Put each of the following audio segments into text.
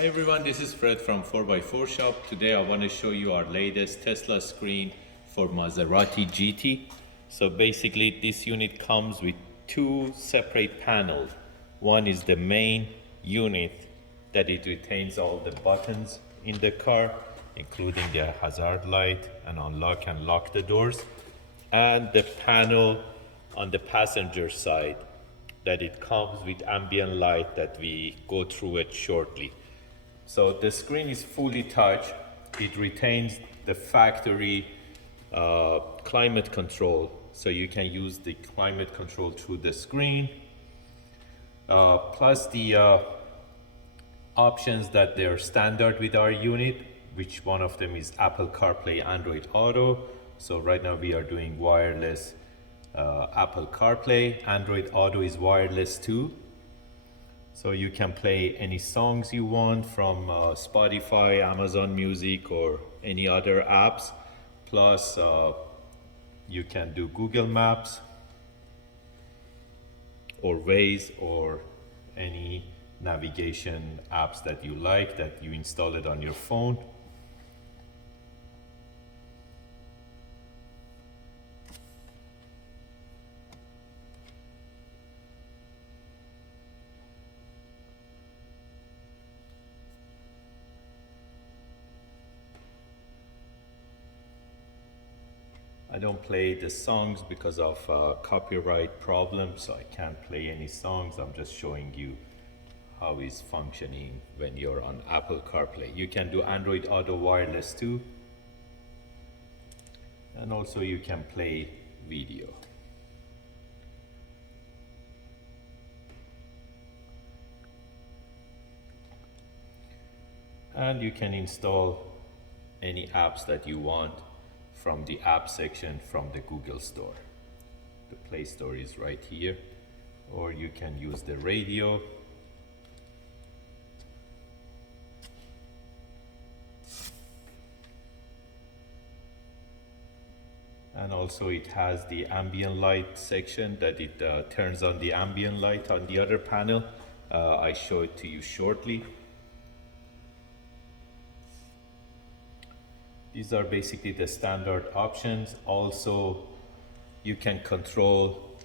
Hi everyone, this is Fred from 4x4 Shop. Today I want to show you our latest Tesla screen for Maserati GT. So basically this unit comes with two separate panels. One is the main unit that it retains all the buttons in the car, including the hazard light and unlock and lock the doors. And the panel on the passenger side that it comes with ambient light that we go through it shortly. So the screen is fully touch. It retains the factory climate control. So you can use the climate control through the screen. Plus the options that they're standard with our unit, which one of them is Apple CarPlay, Android Auto. So right now we are doing wireless Apple CarPlay. Android Auto is wireless too. So you can play any songs you want from Spotify, Amazon Music, or any other apps. Plus, you can do Google Maps or Waze or any navigation apps that you like that you install it on your phone. I don't play the songs because of copyright problems, so I can't play any songs. I'm just showing you how it's functioning when you're on Apple CarPlay. You can do Android Auto wireless too. And also you can play video. And you can install any apps that you want from the app section from the Google Store. The Play Store is right here, or you can use the radio. And also it has the ambient light section that it turns on the ambient light on the other panel. I show it to you shortly. These are basically the standard options. Also, you can control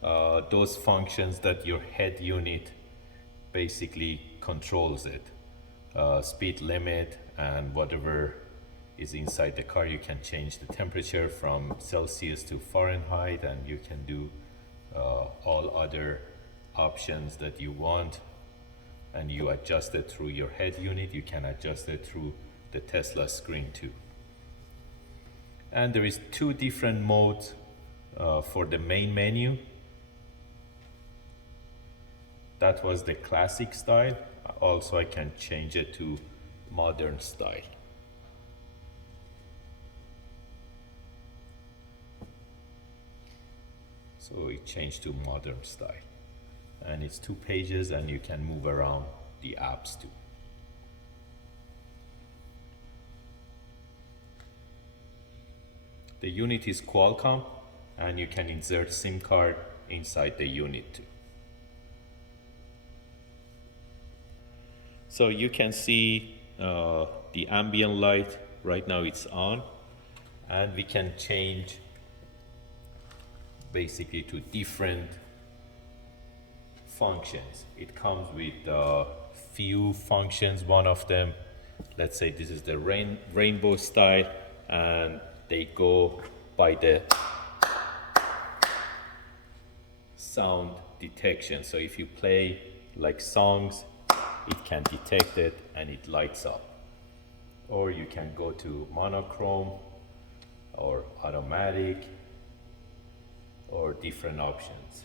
those functions that your head unit basically controls it. Speed limit and whatever is inside the car. You can change the temperature from Celsius to Fahrenheit, and you can do all other options that you want, and you adjust it through your head unit. You can adjust it through the Tesla screen too. And there is two different modes for the main menu. That was the classic style. Also I can change it to modern style. So it changed to modern style. And it's 2 pages, and you can move around the apps too. The unit is Qualcomm, and you can insert SIM card inside the unit too. So you can see the ambient light. Right now it's on, and we can change basically to different functions. It comes with few functions. One of them, let's say this is the rainbow style, and they go by the sound detection. So if you play like songs, it can detect it and it lights up. Or you can go to monochrome or automatic or different options.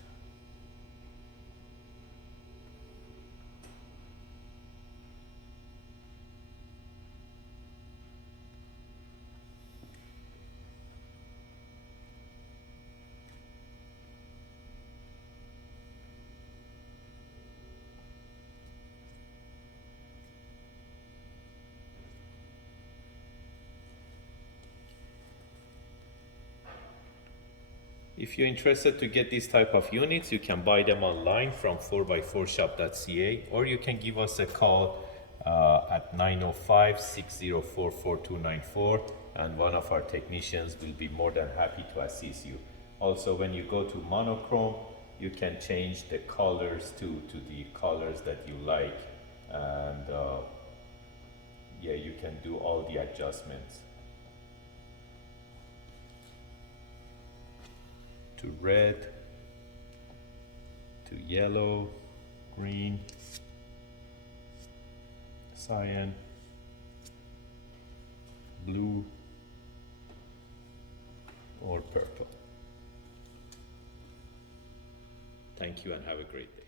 If you're interested to get these type of units, you can buy them online from 4x4shop.ca, or you can give us a call at 905-604-4294, and one of our technicians will be more than happy to assist you. Also, when you go to monochrome, you can change the colors to the colors that you like, and yeah, you can do all the adjustments. To red, to yellow, green, cyan, blue, or purple. Thank you and have a great day.